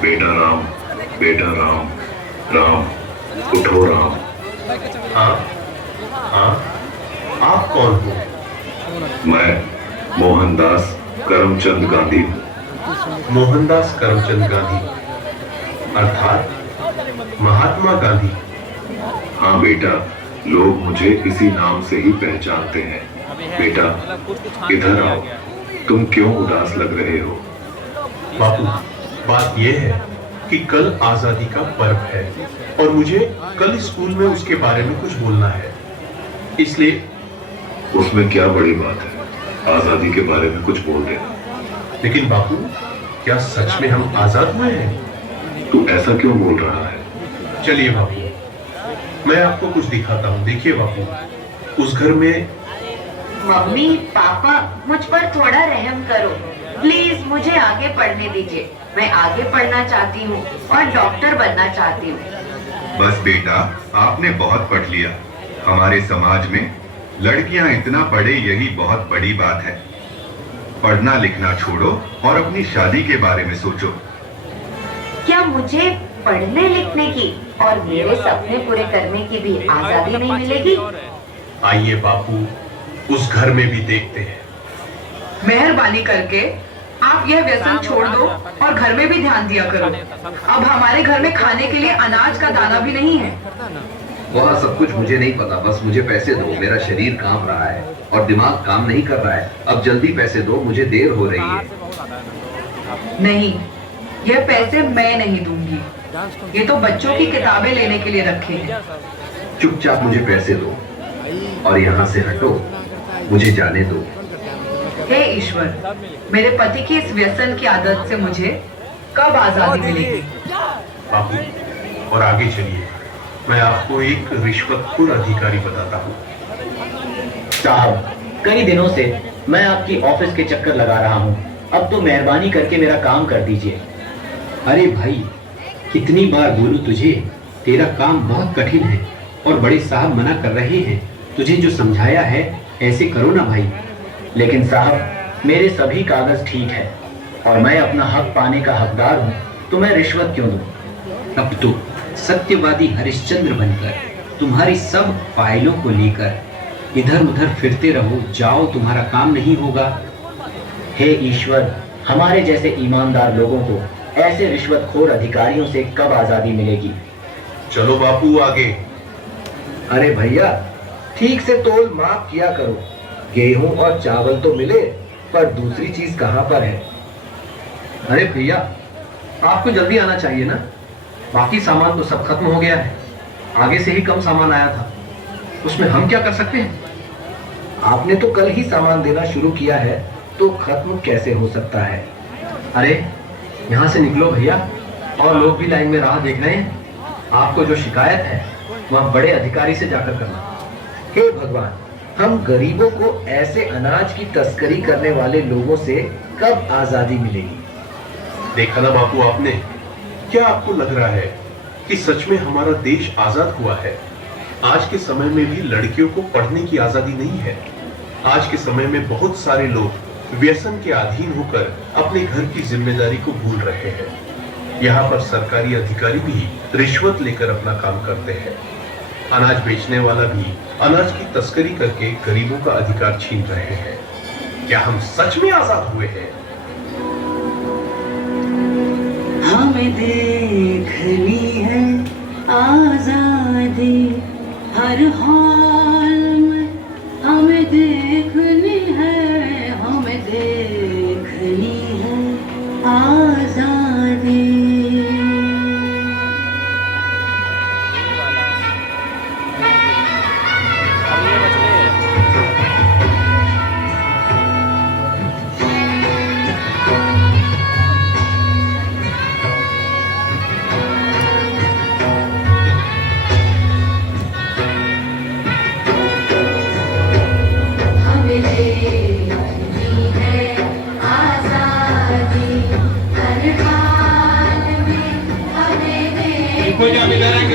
बेटा राम, बेटा राम, राम उठो राम। हाँ हाँ, आप कौन हो? मैं मोहनदास करमचंद गांधी। मोहनदास करमचंद गांधी अर्थात महात्मा गांधी? हाँ बेटा, लोग मुझे इसी नाम से ही पहचानते हैं। बेटा इधर आओ, तुम क्यों उदास लग रहे हो? बापू, बात यह है कि कल आजादी का पर्व है और मुझे कल स्कूल में उसके बारे में कुछ बोलना है, इसलिए। उसमें क्या बड़ी बात है, आजादी के बारे में कुछ बोल देना। लेकिन बापू, क्या सच में हम आजाद हुए हैं? तू ऐसा क्यों बोल रहा है? चलिए बापू, मैं आपको कुछ दिखाता हूँ। देखिए बापू, उस घर में। मम्मी पापा, मुझ पर थोड़ा रहम करो प्लीज, मुझे आगे पढ़ने दीजिए। मैं आगे पढ़ना चाहती हूँ और डॉक्टर बनना चाहती हूँ। बस बेटा, आपने बहुत पढ़ लिया। हमारे समाज में लड़कियां इतना पढ़े, यही बहुत बड़ी बात है। पढ़ना लिखना छोड़ो और अपनी शादी के बारे में सोचो। क्या मुझे पढ़ने लिखने की और मेरे सपने पूरे करने की भी आजादी नहीं मिलेगी? आइए बापू, उस घर में भी देखते हैं। मेहरबानी करके आप यह व्यसन छोड़ दो और घर में भी ध्यान दिया करो। अब हमारे घर में खाने के लिए अनाज का दाना भी नहीं है। वहाँ सब कुछ मुझे नहीं पता, बस मुझे पैसे दो। मेरा शरीर कांप रहा है और दिमाग काम नहीं कर रहा है। अब जल्दी पैसे दो, मुझे देर हो रही है। नहीं, यह पैसे मैं नहीं दूंगी। ये तो बच्चों की किताबें लेने के लिए रखे हैं। चुपचाप मुझे पैसे दो और यहाँ से हटो, मुझे जाने दो। हे ईश्वर, मेरे पति की इस व्यसन की आदत से मुझे कब आजादी मिलेगी? बापू, और आगे चलिए, मैं आपको एक रिश्वतखोर अधिकारी बताता हूँ। साहब, कई दिनों से मैं आपकी ऑफिस के चक्कर लगा रहा हूँ, अब तो मेहरबानी करके मेरा काम कर दीजिए। अरे भाई, कितनी बार बोलूं तुझे, तेरा काम बहुत कठिन है और बड़े साहब मना कर रहे हैं। तुझे जो समझाया है ऐसे करो ना भाई। लेकिन साहब, मेरे सभी कागज ठीक है और मैं अपना हक पाने का हकदार हूँ, तो मैं रिश्वत क्यों दूँ? अब तो सत्यवादी हरिश्चंद्र बनकर तुम्हारी सब फाइलों को लेकर इधर उधर फिरते रहो, जाओ, तुम्हारा काम नहीं होगा। हे ईश्वर, हमारे जैसे ईमानदार लोगों को ऐसे रिश्वतखोर अधिकारियों से कब आजादी मिलेगी? चलो बापू आगे। अरे भैया, ठीक से तोल माफ किया करो। गेहूं और चावल तो मिले, पर दूसरी चीज कहाँ पर है? अरे भैया, आपको जल्दी आना चाहिए ना, बाकी सामान तो सब खत्म हो गया है। आगे से ही कम सामान आया था, उसमें हम क्या कर सकते हैं? आपने तो कल ही सामान देना शुरू किया है, तो खत्म कैसे हो सकता है? अरे यहाँ से निकलो भैया, और लोग भी लाइन में राह देख रहे हैं। आपको जो शिकायत है वह बड़े अधिकारी से जाकर करना। हे भगवान, हम गरीबों को ऐसे अनाज की तस्करी करने वाले लोगों से कब आजादी मिलेगी? देखा ना बापू आपने, क्या आपको लग रहा है कि सच में हमारा देश आजाद हुआ है? आज के समय में भी लड़कियों को पढ़ने की आजादी नहीं है। आज के समय में बहुत सारे लोग व्यसन के अधीन होकर अपने घर की जिम्मेदारी को भूल रहे हैं। यहाँ पर सरकारी अधिकारी भी रिश्वत लेकर अपना काम करते हैं। अनाज बेचने वाला भी अनाज की तस्करी करके गरीबों का अधिकार छीन रहे हैं। क्या हम सच में आजाद हुए हैं? हमें देखनी है आजादी हर हाल में, हमें देखनी है, हमें देखनी है आजादी। कुछ हम इधर